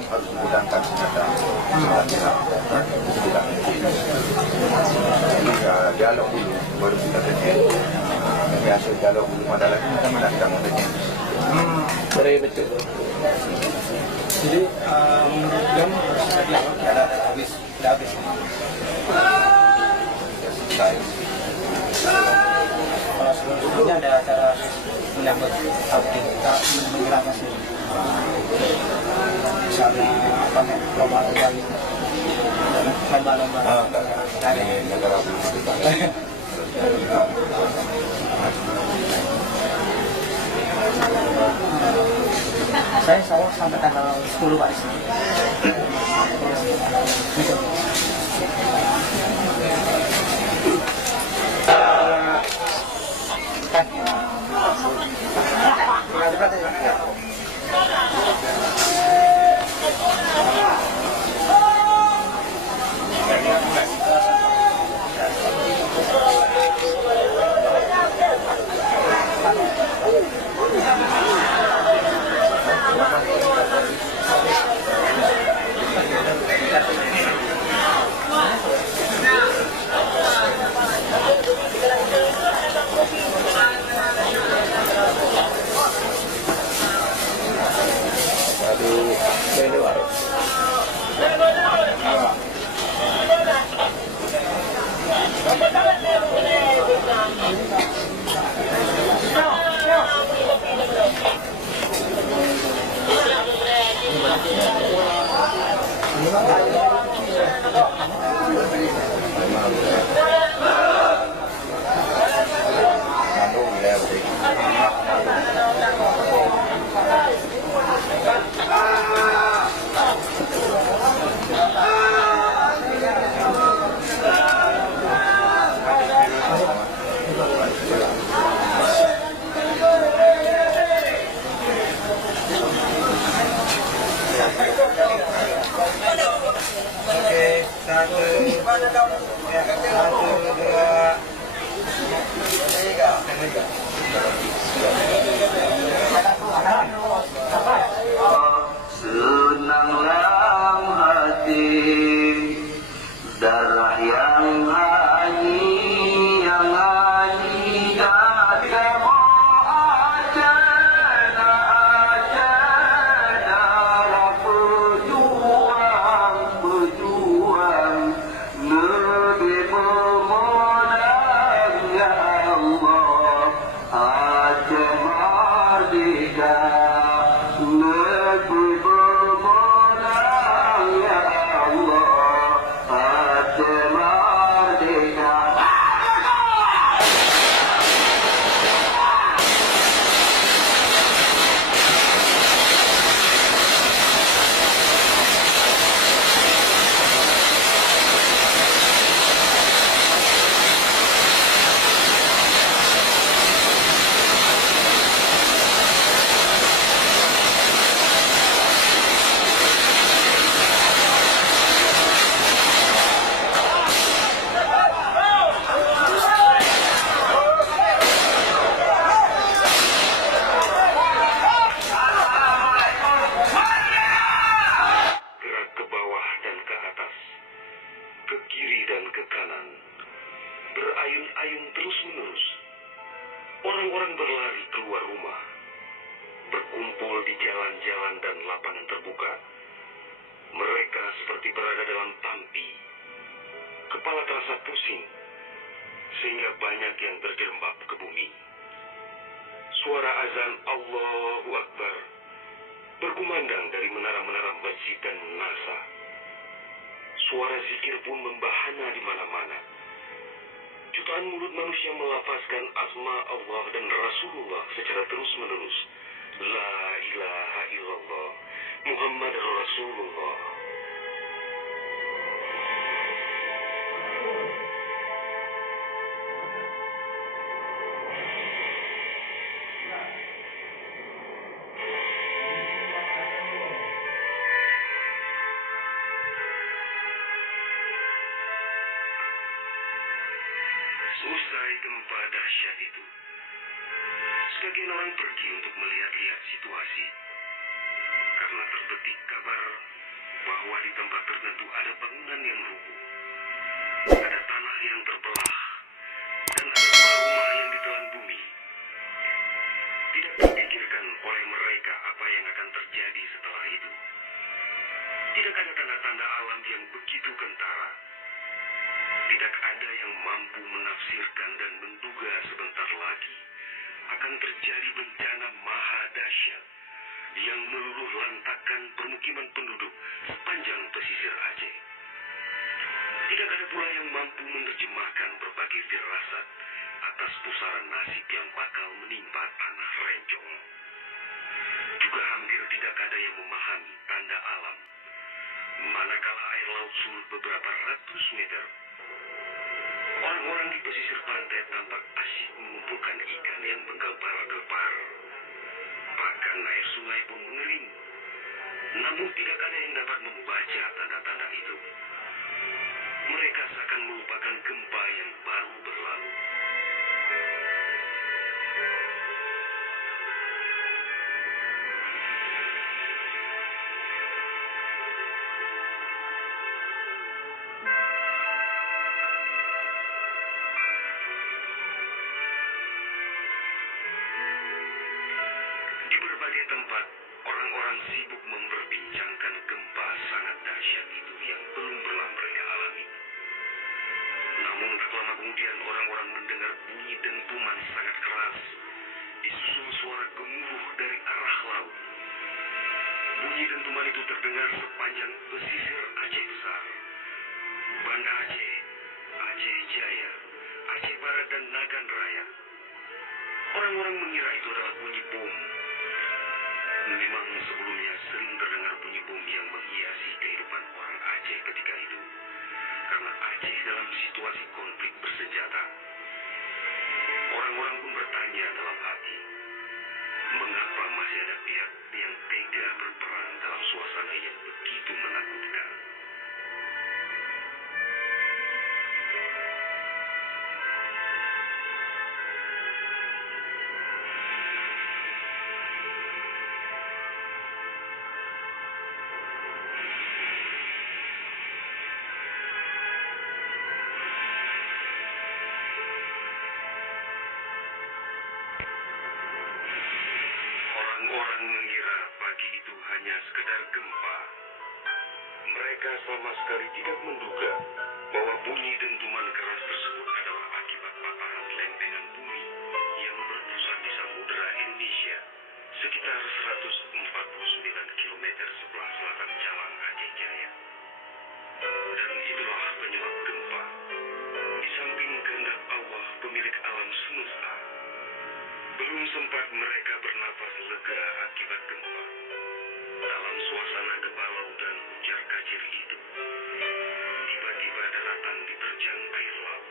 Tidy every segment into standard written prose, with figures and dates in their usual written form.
memang harus menggunakan senjata pihak tidak mungkin. Jadi dialog dulu baru kita tanya. Biasa dialog belum ada lagi kita menantang tanya. Betul. Jadi menurut Gam harus ada dialog Ada habis. kalau sebelumnya ada acara menyambut kita menghilangkan sih. Misalnya apa nih lomba-lomba gitu. Lomba-lomba. Dari negara belum kita. Saya insya Allah sampai tanggal 10 Pak di sini. Senanglah hati darah yang hanyut berayun-ayun terus-menerus. Orang-orang berlari keluar rumah, berkumpul di jalan-jalan dan lapangan terbuka. Mereka seperti berada dalam tampi. Kepala terasa pusing, sehingga banyak yang terjerembab ke bumi. Suara azan Allahu Akbar berkumandang dari menara-menara masjid dan nasa. Suara zikir pun membahana di mana-mana. Jutaan mulut manusia melafazkan asma Allah dan Rasulullah secara terus-menerus. La ilaha illallah, Muhammad Rasulullah. Selesai gempa dahsyat itu, sebagian orang pergi untuk melihat-lihat situasi. Karena terbetik kabar bahwa di tempat tertentu ada bangunan yang rubuh, ada tanah yang terbelah, dan ada pula rumah yang ditelan bumi. Tidak terpikirkan oleh mereka apa yang akan terjadi setelah itu. Tidak ada tanda-tanda alam yang begitu kentara. Tidak ada yang mampu menafsirkan dan menduga sebentar lagi akan terjadi bencana maha dahsyat yang meluluh lantakkan permukiman penduduk sepanjang pesisir Aceh. Tidak ada pula yang mampu menerjemahkan berbagai firasat atas pusaran nasib yang bakal menimpa tanah rencong. Juga hampir tidak ada yang memahami tanda alam, manakala air laut surut beberapa ratus meter. Orang-orang di pesisir pantai tampak asyik mengumpulkan ikan yang menggelbar-gelbar. Bahkan air sungai pun mengering. Namun tidak ada yang dapat membaca tanda-tanda itu. Mereka seakan melupakan gempa yang baru berlalu. Di berbagai tempat, orang-orang sibuk memperbincangkan gempa sangat dahsyat itu yang belum pernah mereka alami. Namun tak lama kemudian orang-orang mendengar bunyi dentuman sangat keras, disusul suara gemuruh dari arah laut. Bunyi dentuman itu terdengar sepanjang pesisir Aceh Besar, Banda Aceh, Aceh Jaya, Aceh Barat, dan Nagan Raya. Orang-orang mengira itu adalah bunyi bom. Memang sebelumnya sering terdengar bunyi bom yang menghiasi kehidupan orang Aceh ketika itu. Karena Aceh dalam situasi konflik bersenjata. Orang-orang pun bertanya dalam hati, mengapa masih ada pihak yang tega berperang dalam suasana yang begitu menakutkan. Orang-orang mengira pagi itu hanya sekedar gempa. Mereka sama sekali tidak menduga bahwa bunyi dentuman keras tersebut adalah akibat paparan lempengan bumi yang berpusat di Samudra Indonesia, sekitar 149 km sebelah selatan Calang Aceh Jaya. Dan itulah penyebab gempa. Di samping kehendak Allah pemilik alam semesta, belum sempat mereka bernafas lega akibat gempa. Dalam suasana gebalau dan ujar kacir itu, tiba-tiba daratan diterjang air laut.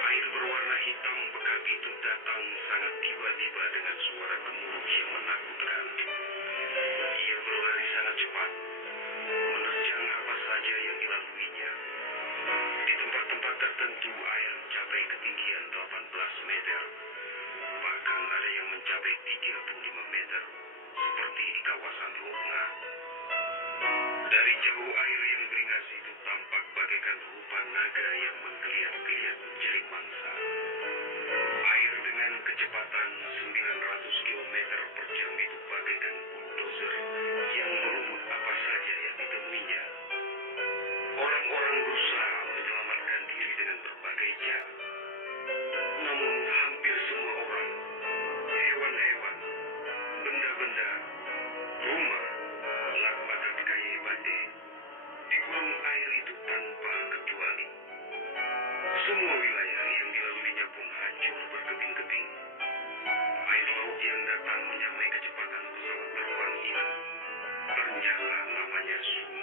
Air berwarna hitam pekat itu datang sangat tiba-tiba dengan suara gemuruh yang menakutkan. Ia berlari sangat cepat, menerjang apa saja yang dilaluinya. Di tempat-tempat tertentu air mencapai ketinggian 18 meter. Bahkan ada yang mencapai 35 meter, seperti di kawasan Longga. Dari jauh air yang beringas itu tampak bagaikan rupa naga yang menggeliat-geliat mencari mangsa. Air dengan kecepatan 900 km per jam itu bagaikan bulldozer yang merumut apa saja yang ditemuinya. Orang-orang berusaha menyelamatkan diri dengan berbagai cara. Namun hampir semua orang, hewan-hewan, benda-benda, rumah, lakbatat kaya bate, digulung air itu tanpa kecuali. Semua wilayah yang dilaluinya pun hancur berkeping-keping. Air laut yang datang menyamai kecepatan pesawat terbang ini. Ternyata namanya sungai